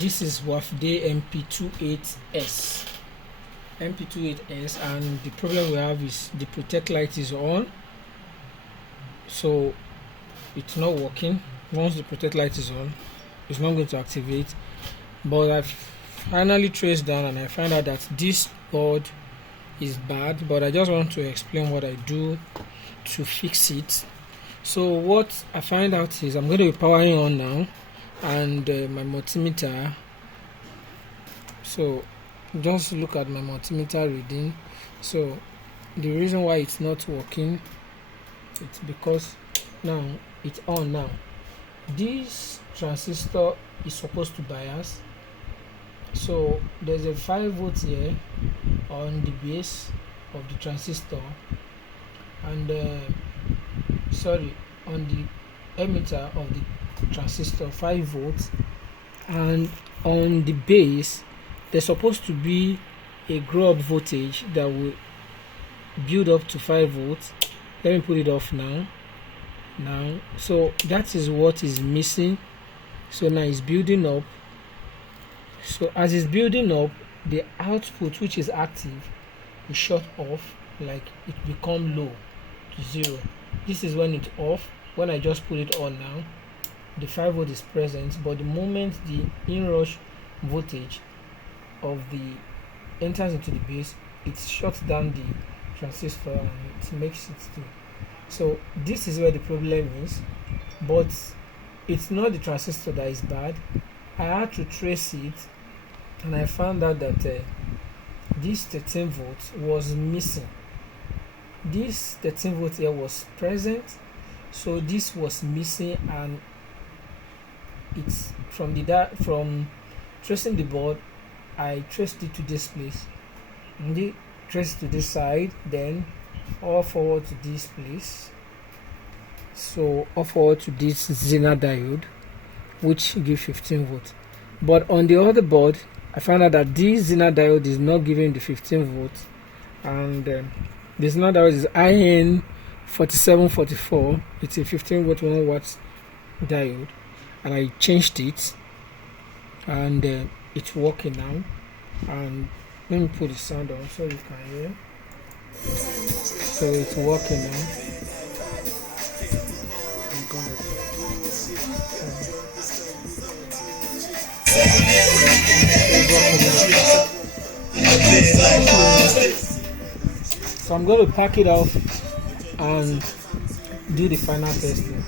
This is Wharfedale MP2800S. MP2800S, and the problem we have is the protect light is on, so it's not working. Once the protect light is on, it's not going to activate. But I've finally traced down and I find out that this board is bad, but I just want to explain what I do to fix it. So what I find out is I'm going to be powering on now, and my multimeter, so just look at my multimeter reading. So the reason why it's not working, it's because now it's on. Now this transistor is supposed to bias, so there's a 5 volts here on the base of the transistor, and on the emitter of the transistor, 5 volts, and on the base there's supposed to be a grow up voltage that will build up to 5 volts. Let me put it off now. So that is what is missing. So now it's building up. So as it's building up, the output, which is active, is shut off, like it become low to 0. This is when it's off. When I just put it on now, the 5 volt is present, but the moment the inrush voltage of the enters into the base, it shuts down the transistor and it makes it do. So this is where the problem is, but it's not the transistor that is bad. I had to trace it, and I found out that this 13 volts was missing. This 13 volt here was present, so this was missing, and it's from tracing the board. I traced it to this place, and it traced to this side, then all forward to this place. So all forward to this Zener diode, which gives 15 volts. But on the other board, I found out that this Zener diode is not giving the 15 volts, and this Zener diode is IN4744. It's a 15 volt 1 watt diode, and I changed it, and it's working now. And let me put the sound on so you can hear. So it's working now. So I'm going to pack it off and do the final testing.